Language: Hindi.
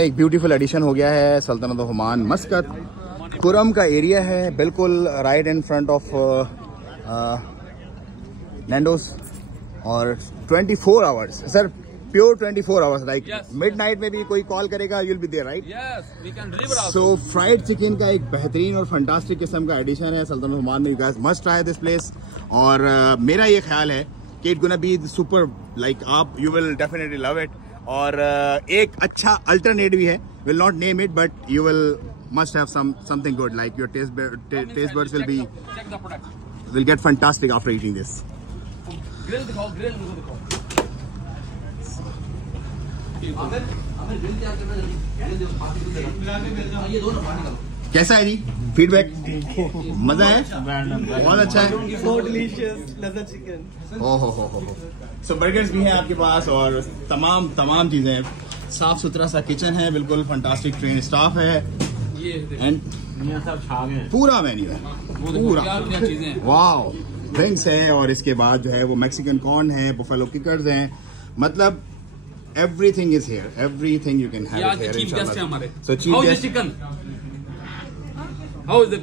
एक ब्यूटीफुल एडिशन हो गया है सल्तनत ऑफ ओमान मस्कत। कुरम का एरिया है बिल्कुल right in front of Nando's और 24 hours sir, pure 24 hours like midnight में भी कोई कॉल करेगा you will be there right. So fried chicken का एक बेहतरीन और फंटास्टिक किस्म का एडिशन है सल्तनत ऑफ ओमान में। You guys must try this place. और मेरा ये ख्याल है कि it gonna be super like आप you will definitely love it. और एक अच्छा अल्टरनेट भी है, will not name it but you will must have something good like your taste buds will get fantastic after eating this. Grill दिखाओ, ग्रिल दिखाओ। कैसा है जी फीडबैक? मजा है, बहुत अच्छा है। हो सो बर्गर्स भी हैं आपके पास और तमाम चीजें। साफ सुथरा सा किचन है, बिल्कुल फंटास्टिक ट्रेन स्टाफ है एंड पूरा मेन्यू है, पूरा वाओ ड्रिंक्स है। और इसके बाद जो है वो मैक्सिकन कॉर्न है, बुफेलो किकर्स हैं, मतलब everything is here, everything you can have it here inshallah. So chief guest chicken, how is it?